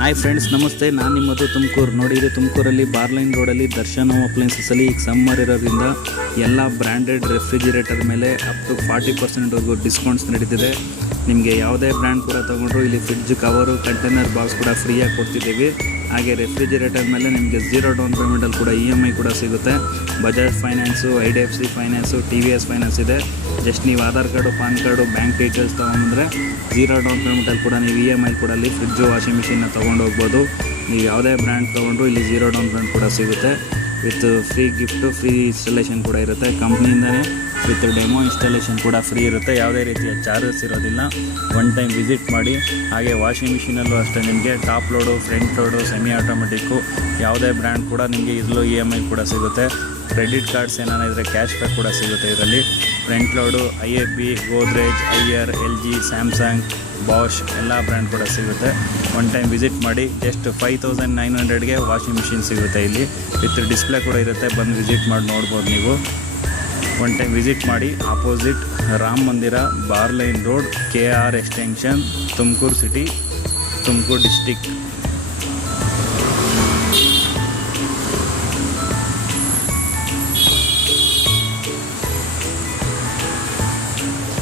Hi friends, ನಮಸ್ತೆ. ನಾನು ನಿಮ್ಮದು ತುಮಕೂರು. ನೋಡಿದರೆ ತುಮಕೂರಲ್ಲಿ ಬಾರ್ಲೈನ್ ರೋಡಲ್ಲಿ ದರ್ಶನ್ ಹೋಮ್ ಅಪ್ಲೈನ್ಸಸಲ್ಲಿ ಈಗ ಸಮ್ಮರ್ ಇರೋದ್ರಿಂದ ಎಲ್ಲ ಬ್ರ್ಯಾಂಡೆಡ್ ರೆಫ್ರಿಜಿರೇಟರ್ ಮೇಲೆ ಅಪ್ ಟು 40% ಡಿಸ್ಕೌಂಟ್ಸ್ ನಡೀತಿದೆ. ನಿಮಗೆ ಯಾವುದೇ ಬ್ರ್ಯಾಂಡ್ ಕೂಡ ತೊಗೊಂಡ್ರು ಇಲ್ಲಿ ಫ್ರಿಡ್ಜ್ ಕವರು, ಕಂಟೈನರ್ ಬಾಕ್ಸ್ ಕೂಡ ಫ್ರೀಯಾಗಿ ಕೊಡ್ತಿದ್ದೀವಿ. ಹಾಗೆ ರೆಫ್ರಿಜಿರೇಟರ್ ಮೇಲೆ ನಿಮಗೆ 0 ಡೌನ್ ಪೇಮೆಂಟಲ್ಲಿ ಕೂಡ EMI ಕೂಡ ಸಿಗುತ್ತೆ. Bajaj finance, IDFC finance, TVS finance ಇದೆ. ಜಸ್ಟ್ ನೀವು Aadhaar card, PAN card, bank details ತೊಗೊಂಡ್ರೆ 0 ಡೌನ್ ಪೇಮೆಂಟಲ್ಲಿ ಕೂಡ ನೀವು EMI ಕೂಡ ಅಲ್ಲಿ ಫ್ರಿಡ್ಜು, ವಾಷಿಂಗ್ ಮಿಷಿನ್ನ ತೊಗೊಂಡು ಹೋಗ್ಬೋದು. ನೀವು ಯಾವುದೇ ಬ್ರ್ಯಾಂಡ್ ತೊಗೊಂಡ್ರು ಇಲ್ಲಿ 0 ಡೌನ್ ಪೇಮೆಂಟ್ ಕೂಡ ಸಿಗುತ್ತೆ. With free gift, free installation ಕೂಡ ಇರುತ್ತೆ ಕಂಪ್ನಿಯಿಂದನೇ. ವಿತ್ ಡೆಮೋ ಇನ್ಸ್ಟಾಲೇಷನ್ ಕೂಡ ಫ್ರೀ ಇರುತ್ತೆ. ಯಾವುದೇ ರೀತಿಯ ಚಾರ್ಜಸ್ ಇರೋದಿಲ್ಲ. ಒನ್ ಟೈಮ್ ವಿಸಿಟ್ ಮಾಡಿ. ಹಾಗೆ ವಾಷಿಂಗ್ ಮಿಷಿನಲ್ಲೂ ಅಷ್ಟೇ ನಿಮಗೆ top load, front load, semi automatic ಯಾವುದೇ ಬ್ರ್ಯಾಂಡ್ ಕೂಡ ನಿಮಗೆ ಇದರಲ್ಲೂ EMI ಕೂಡ ಸಿಗುತ್ತೆ. ಕ್ರೆಡಿಟ್ ಕಾರ್ಡ್ಸ್ ಏನಾನಿದ್ರೆ ಕ್ಯಾಶ್ ಬ್ಯಾಕ್ ಕೂಡ ಸಿಗುತ್ತೆ ಇದರಲ್ಲಿ. ಫ್ರಂಟ್ ಲೋಡು IAP, ಗೋದ್ರೇಜ್, ಐಯರ್, LG, ಸ್ಯಾಮ್ಸಂಗ್, ಬಾಷ್ ಎಲ್ಲ ಬ್ರ್ಯಾಂಡ್ ಕೂಡ ಸಿಗುತ್ತೆ. ಒನ್ ಟೈಮ್ ವಿಸಿಟ್ ಮಾಡಿ. ಜಸ್ಟ್ 5900ಗೆ ವಾಷಿಂಗ್ ಮಿಷಿನ್ ಸಿಗುತ್ತೆ ಇಲ್ಲಿ. ವಿತ್ ಡಿಸ್ಪ್ಲೇ ಕೂಡ ಇರುತ್ತೆ. ಬಂದು ವಿಸಿಟ್ ಮಾಡಿ ನೋಡ್ಬೋದು ನೀವು. ಒನ್ ಟೈಮ್ ವಿಸಿಟ್ ಮಾಡಿ. Opposite Rama Mandira, bar line road, KR extension, Tumakuru city, Tumakuru district.